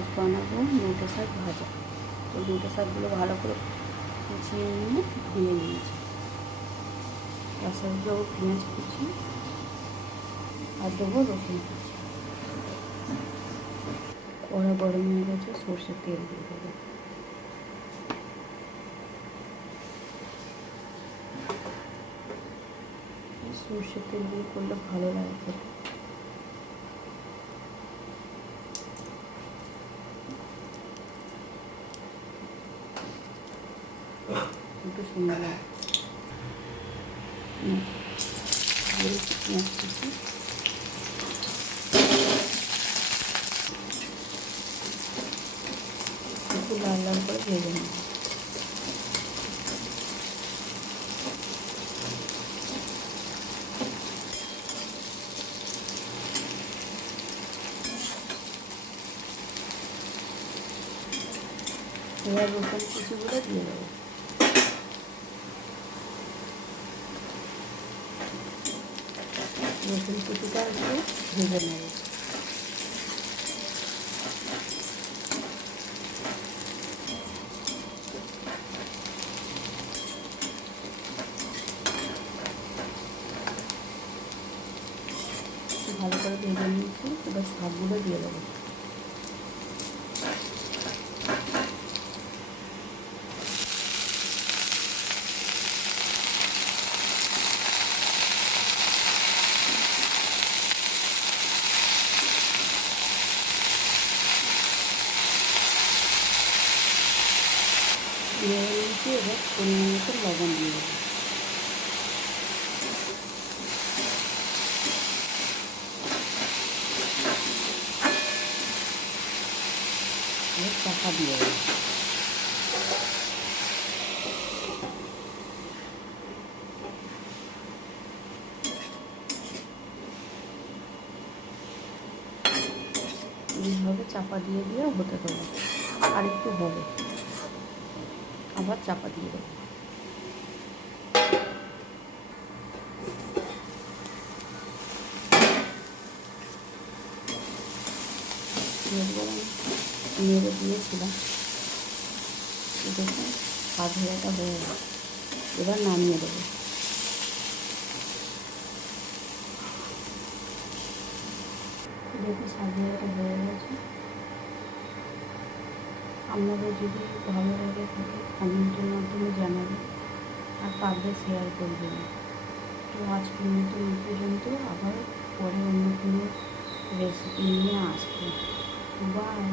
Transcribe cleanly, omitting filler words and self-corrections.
আজ বানাবো নোটে শাক ভাজা। তো নোটে শাকগুলো ভালো করে কুচিয়ে নিয়ে ধুয়ে নিয়েছি। তার সাথে দেবো পেঁয়াজ কুচি আর দেবো রসুন কুচি। কড়া গরম হয়ে গেছে, সর্ষের তেল দিয়ে দেবো। সর্ষের তেল দিয়ে করলে ভালো লাগে খেতে। একটু সুন্দর লাগে। পেঁয়াজ কুচি একটু লাল লাল করে ভেজে নেব। এবার রসুন কুচিগুলো দিয়ে দেবো। রসুন কুচিটা একটু ভেজে নেব। ভালো করে ভেজে নিয়েছি, এবার শাকগুলো দিয়ে দেবো। নেড়ে নিয়েছি, এবার পরিমাণ মতো লবণ দিয়ে দেবো। এবার চাপা দিয়ে দেবো। এইভাবে চাপা দিয়ে দিয়ে হতে দেবো। আর একটু হবে, আবার চাপা দিয়ে দেবো। নেড়ে দিয়েছিলাম, দেখুন শাক ভাজাটা হয়ে গেছে। এবার নামিয়ে দেবো। দেখুন শাক ভাজাটা হয়ে গেছে। আপনাদের যদি ভালো লেগে থাকে কমেন্টের মাধ্যমে জানাবেন, আর পারলে শেয়ার করবেন। তো আজকের মতো এই পর্যন্ত, আবার পরে অন্য কোনো রেসিপি নিয়ে আসবো। বাই।